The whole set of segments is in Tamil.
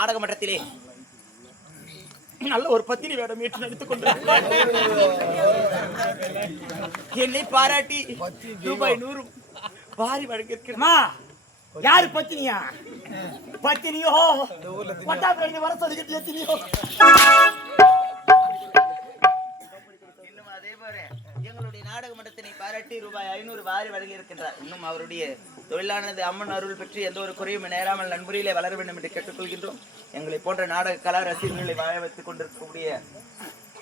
நாடக மன்றத்திலே நல்ல ஒரு பத்தினி வேடம் ஏற்று நடித்துக் கொண்டு என்னை பாராட்டி ரூபாய் 100 வாரி வழங்கியிருக்கிறமா. யாரு பத்தினியா? பத்தினியோ பட்டாபுரம் வர சொல்லிக்கிட்டு எத்தினியோ. இன்னும் அதே போல எங்களுடைய நாடக மன்றத்தினை பாராட்டி ரூபாய் 500 வாரி வழங்கி இருக்கின்றார். இன்னும் அவருடைய தொழிலானது அம்மன் அருள் பெற்று எந்த ஒரு குறையும் நேராமல் நண்புரியிலே வளர வேண்டும் என்று கேட்டுக்கொள்கின்றோம். எங்களை போன்ற நாடக கலா ரசிகர்களை வாழ வைத்துக் கொண்டிருக்கக்கூடிய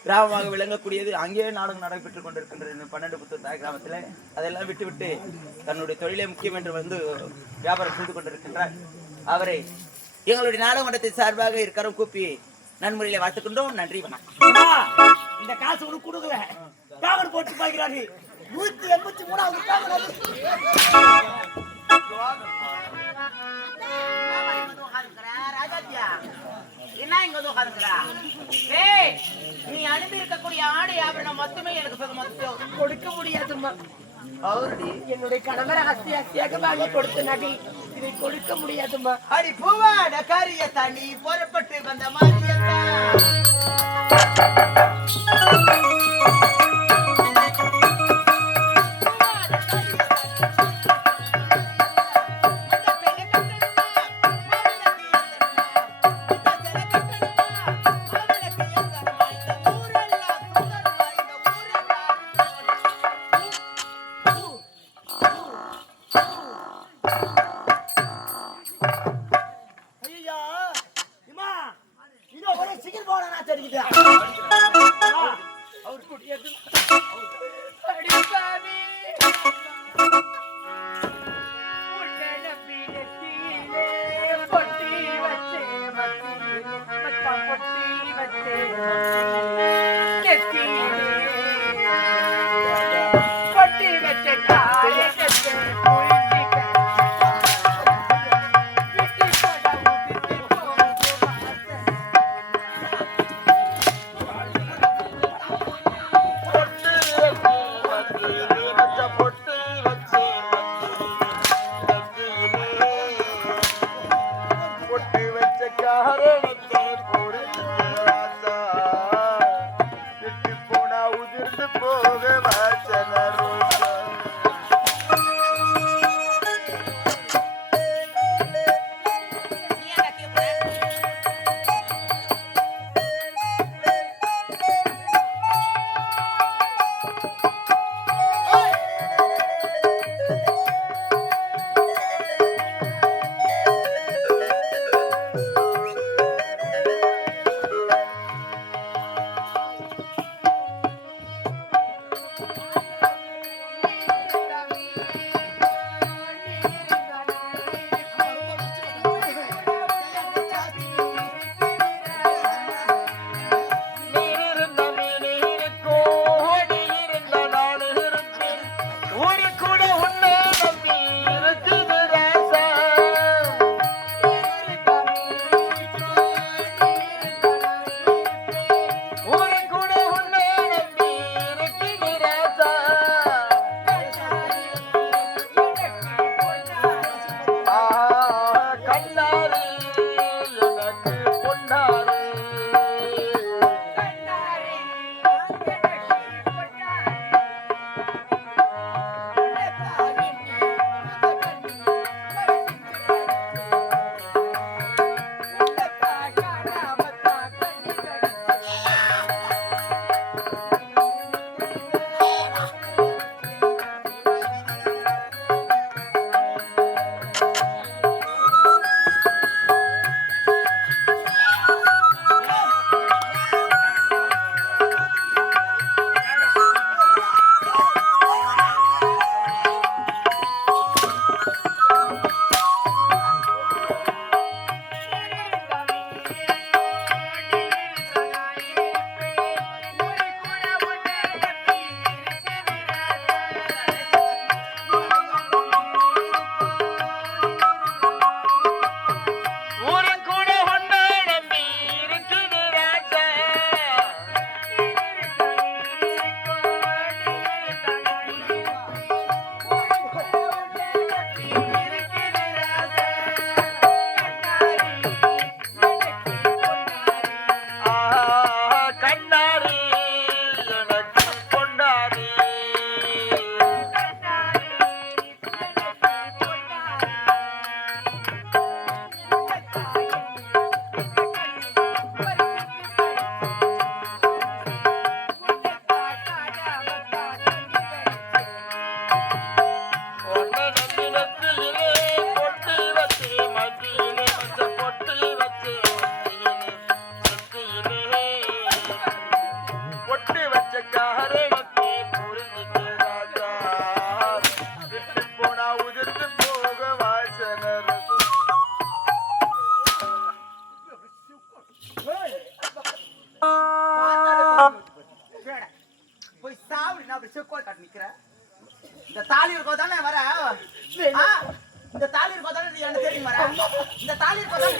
கிராமமாக விளங்கக்கூடியது. அங்கேயே நாடகம் நடைபெற்றுக் கொண்டிருக்கின்றது 12 புத்தூர் தாய் கிராமத்தில். அதெல்லாம் விட்டுவிட்டு தன்னுடைய தொழிலே முக்கியம் என்று வந்து வியாபாரம் செய்து கொண்டிருக்கின்றார். அவரை எங்களுடைய நாடக மன்றத்தை சார்பாக இருக்கிறோம் கூப்பி நன்முறையில வாழ்த்துக்கொண்டோம். நன்றி வணக்கம். இந்த காசு ஒண்ணு கொடுக்கல, காவல் போட்டு பாக்கிறாரு. 183வது காவல். என்ன இங்க வந்து உட்கார்ந்துக்கிறா? நீ அனுப்பி இருக்கக்கூடிய ஆடை ஆபரணம் மொத்தமே எனக்கு கொடுக்க முடியாதுமா. அவருடைய என்னுடைய கணவர் அஸ்தியாக வாங்கி கொடுத்த நகை இதை கொடுக்க முடியாதுமா. அடி பூவாட காரிய தாண்டி புறப்பட்டு வந்த மாதிரியத்தான் அப்படி செக்கோல் காட்டு நிக்கிற இந்த தாலி இருக்கோ தானே வர இந்த தாலி இருக்கோ தானே நீ என்ன தேடி வர இந்த தாலி இருக்கோ தானே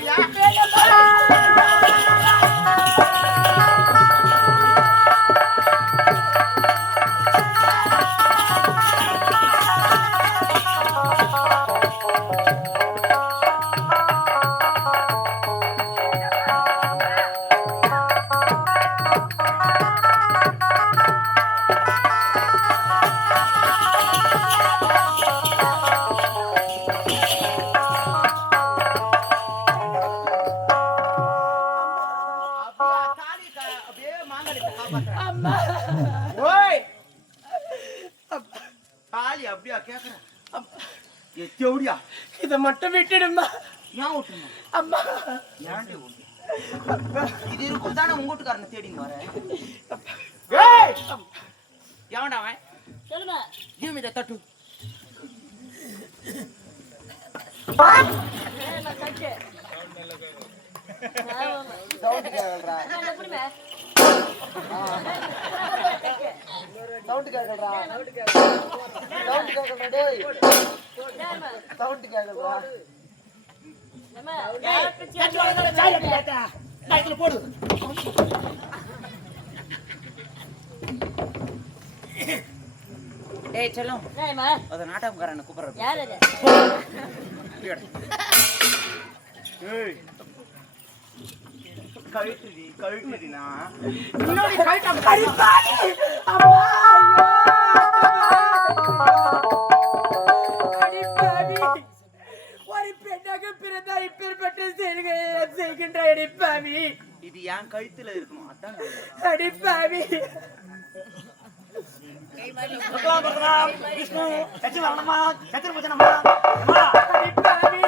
இத மட்டும் விட்டுடுமா ஏன் விட்டுமா அம்மா ஏன்டி இது இருக்கும் தானே உங்க வீட்டுக்காரங்க தேடிங்க வர எவன்டா அவன் சொல்லுமா ஜீவ் இத தட்டு சவுண்ட் கேக்குறா சவுண்ட் கேக்குறா சவுண்ட் கேக்குறா டேய் சவுண்ட் கேக்குறா போடு டேய் செல்லம் அத நாட்டம்காரனை கூப்பிடுற யார் அது ஏய் கழுட்டுடினா இன்னொரு கழுட்டம் கரிப்பாடி அம்மா கரிப்பாடி ஒரு பெண்ணாக பிறந்தா இப்பேற்பட்ட செயல்களை செய்கின்ற அடிப்பாவி இது என் கழுத்துல இருக்கணும் அதான் அடிப்பாவி விஷ்ணு சச்சி வரணுமா சத்திர பூஜனமா அடிப்பாவி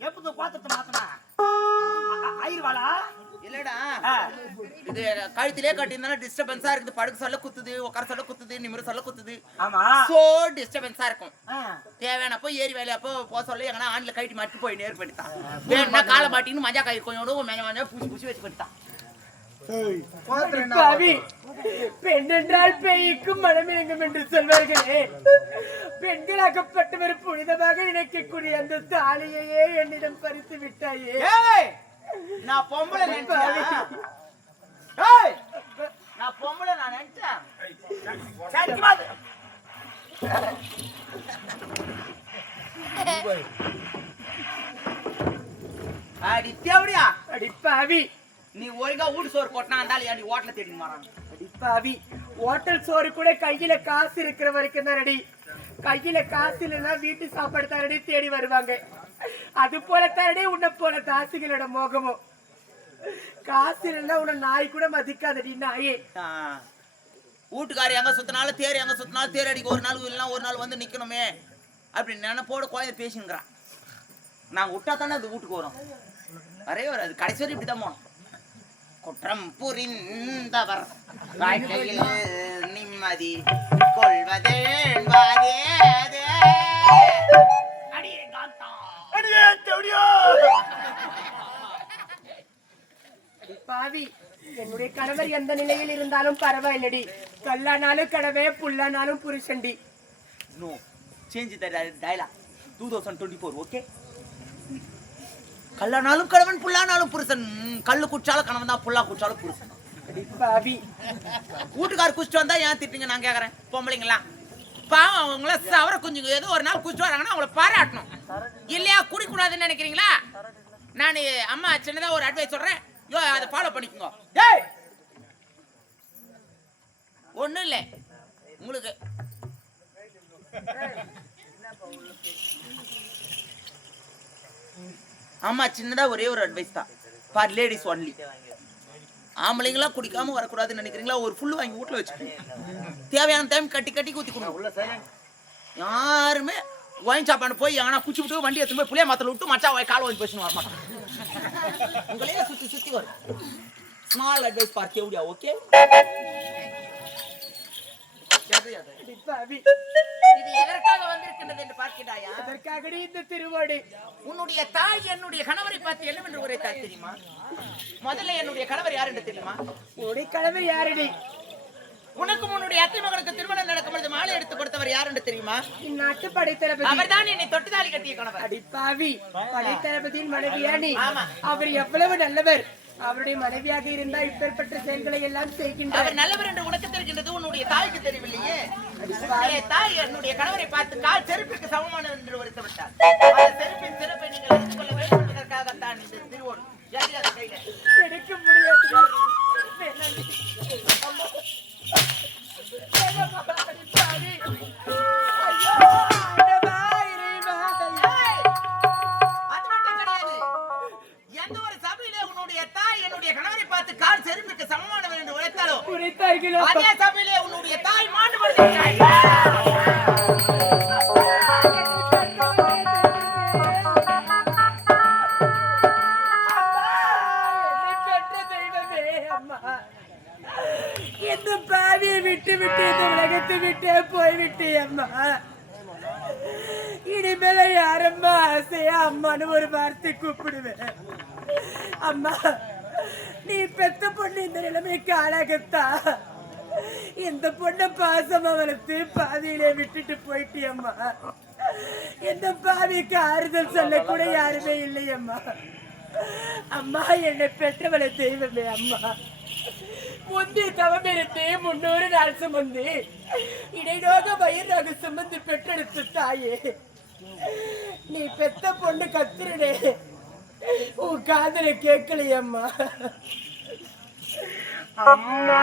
எப்போ பாத்துட்டு மாத்தனா ஆயிருவாளா இல்லடா இது கழுத்திலே கட்டியிருந்தாலும் டிஸ்டர்பன்ஸா இருக்குது படுக்க சொல்ல குத்துது உட்கார சொல்ல குத்துது நிமிர சொல்ல குத்துது ஆமா சோ டிஸ்டர்பன்ஸா இருக்கும் தேவையானப்போ ஏறி வேலையப்போ போக சொல்ல எங்கன்னா ஆண்ல கழட்டி மாட்டி போய் நேர் பண்ணிட்டான் வேணும்னா காலை மாட்டின்னு மஜா கை கொஞ்சம் மஞ்சள் பூசி பூசி வச்சு பண்ணிட்டான் பெண் என்றால் பேய்க்கும் மனமேங்கும் என்று சொல்வார்களே பெண்களாக்கப்பட்டவர் புனிதமாக நினைக்கக்கூடிய அந்த தாலியையே என்னிடம் பறித்து விட்டாயே நான் பொம்பளை நினைச்சேன் நான் பொம்பளை நான் நினைச்சேன் அடி தேவடியா அடி பாவி நீ ஒழுங்கா வீடு சோறு கொட்டினா இருந்தாலும் ஏன் ஹோட்டல தேடி மாறான் அடி பாவி ஹோட்டல் சோறு கூட கையில காசு இருக்கிற வரைக்கும் தான் அடி கையில காசு இல்லைன்னா வீட்டு சாப்பாடு தானடி தேடி வருவாங்க அது போல தானே உன்னை போல தாசிகளோட மோகமும் காசு இல்லைன்னா உன்னை நாய் கூட மதிக்காதடி நாயே வீட்டுக்காரி எங்க சுத்தினாலும் தேர் எங்க சுத்தினாலும் தேர் அடிக்க ஒரு நாள் இல்லைன்னா ஒரு நாள் வந்து நிக்கணுமே அப்படின்னு நினைப்போட குழந்தை பேசுங்கிறான் நாங்க விட்டா தானே அது வீட்டுக்கு வரும் வரவே வராது கடைசி வரை இப்படிதான் போனோம் குற்றம் புரிந்தவர் வாழ்க்கையில் நிம்மதி கொள்வதே பாவி என்னுடைய கணவர் எந்த நிலையில் இருந்தாலும் பரவாயில்லடி கல்லானாலும் கடவே புல்லானாலும் புருஷண்டி no change the dialogue 2024 okay கல்லானாலும் கணவன் புல்லானாலும் புருஷன் கல்லு குச்சாலும் கணவன் தான் புல்லா குச்சாலும் புருஷன் பாவி வீட்டுக்கார் குச்சிட்டு வந்தா ஏன் திட்டுங்க நான் கேக்குறேன் பொம்பளைங்களா பாவம் அவங்கள சவர குஞ்சுங்க ஏதோ ஒரு நாள் குச்சிட்டு வராங்கன்னா அவங்கள பாராட்டணும் இல்லையா குடிக்கூடாதுன்னு நினைக்கிறீங்களா நான் அம்மா சின்னதா ஒரு அட்வைஸ் சொல்றேன் அதை ஃபாலோ பண்ணிக்கோங்க ஒண்ணும் இல்லை உங்களுக்கு ஆமா சின்னதா ஒரே ஒரு அட்வைஸ் தான் ஃபார் லேடிஸ் ஒன்லி ஆம்பளைங்களா குடிக்காம வரக்கூடாதுன்னு நினைக்கிறீங்களா ஒரு ஃபுல்லு வாங்கி வீட்டுல வச்சுக்கோங்க தேவையான டைம் கட்டி கட்டி ஊத்தி கொடுங்க யாருமே ஒயின் சாப்பாடு போய் ஆனா குச்சி விட்டு வண்டி எடுத்து போய் புளிய மாத்தல விட்டு மச்சா கால் வாங்கி பேசணும் வர மாட்டான் உங்களே சுத்தி சுத்தி வரும் ஸ்மால் அட்வைஸ் பார்த்து எப்படியா ஓகே இது எதற்காக வந்திருக்கின்றது என்று பார்க்கிறாயா அதற்காகடி இந்த திருவோடு உன்னுடைய தாய் என்னுடைய கணவரை பார்த்து என்னவென்று உரைத்தார் தெரியுமா முதல்ல என்னுடைய கணவர் யார் என்று தெரியுமா உன்னுடைய கணவர் யாரடி உனக்கும் உன்னுடைய அத்தை மகனுக்கு திருமணம் நடக்கும் பொழுது மாலை எடுத்து கொடுத்தவர் யார் என்று தெரியுமா? நாட்டு படைத்தளபதி. அவர்தான் என்னை தொட்டுதாலி கட்டிய கணவர். அடிப்பாவி, படைத்தளபதியின் மனைவியா நீ? ஆமா. அவர் எவ்வளவு நல்லவர். அவருடைய மனைவியாக இருந்தா இப்பேற்பட்ட செயல்களை எல்லாம் செய்கின்றார். அவர் நல்லவர் என்று உனக்கு தெரிகின்றது, உன்னுடைய தாய்க்கு தெரியவில்லையே. தாய் என்னுடைய கணவரை பார்த்து கால் செருப்பிற்கு சமமானது என்று வருத்த விட்டார். அந்த செருப்பின் சிறப்பை நீங்கள் அறிந்து கொள்ள வேண்டும் என்பதற்காகத்தான் இந்த திருவோடு எடுக்க முடியாது. எந்த ஒரு சபையிலே உன்னுடைய தாய் என்னுடைய கணவரை பார்த்து கால் செருப்பிற்கு சமமானவர் என்று உரைத்தாலோ அதே சபையிலே உன்னுடைய தாய் மாட்டுப்படுத்த இந்த பாவியை விட்டு விட்டு இந்த உலகத்தை விட்டே போய்விட்டு அம்மா. இனிமேல யாரம்மா ஆசையா அம்மான்னு ஒரு வார்த்தை கூப்பிடுவேன். அம்மா, நீ பெத்த பொண்ணு இந்த நிலைமைக்கு ஆளாகத்தா இந்த பொண்ணை பாசமா வளர்த்து பாதியிலே விட்டுட்டு போயிட்டியம்மா. இந்த பாவிக்கு ஆறுதல் சொல்ல கூட யாருமே இல்லையம்மா. அம்மா, என்னை பெற்றவளை தெய்வமே அம்மா. முந்தி தவம் இருந்து 300 நாள் சுமந்து இடைநோக வயிறாக சுமந்து பெற்றெடுத்த தாயே, நீ பெத்த பொண்ணு கத்துறனே உன் காதல கேட்கலையம்மா. அம்மா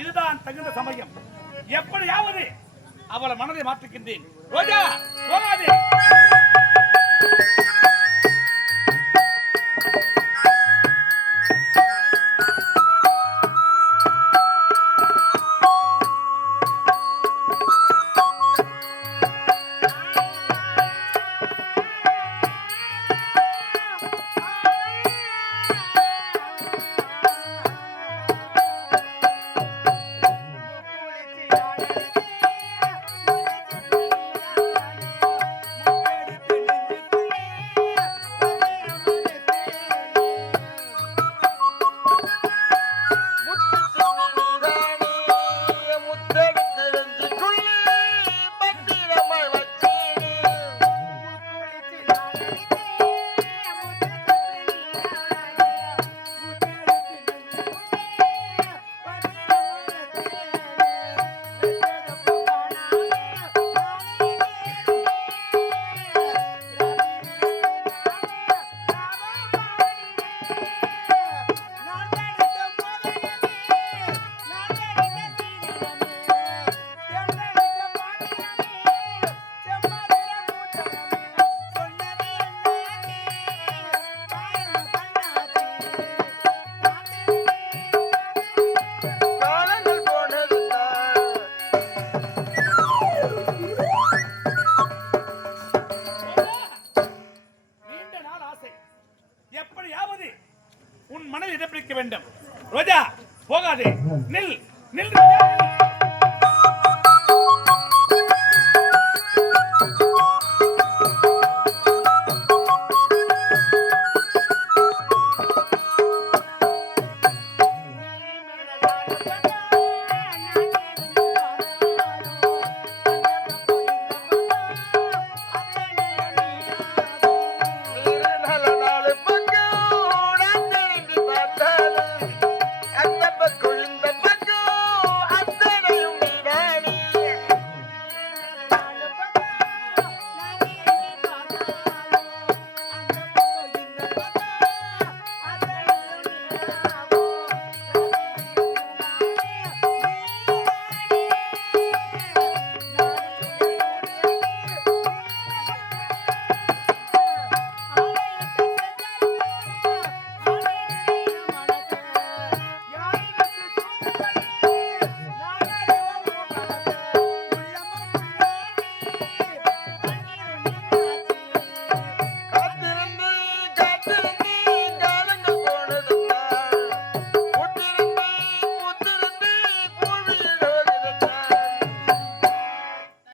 இதுதான் தகுந்த சமயம். எப்படியாவது அவளை மனதை மாற்றுகின்றேன். ரோஜா, போகாதே. நில் நில் ரோஜா, நில். மேல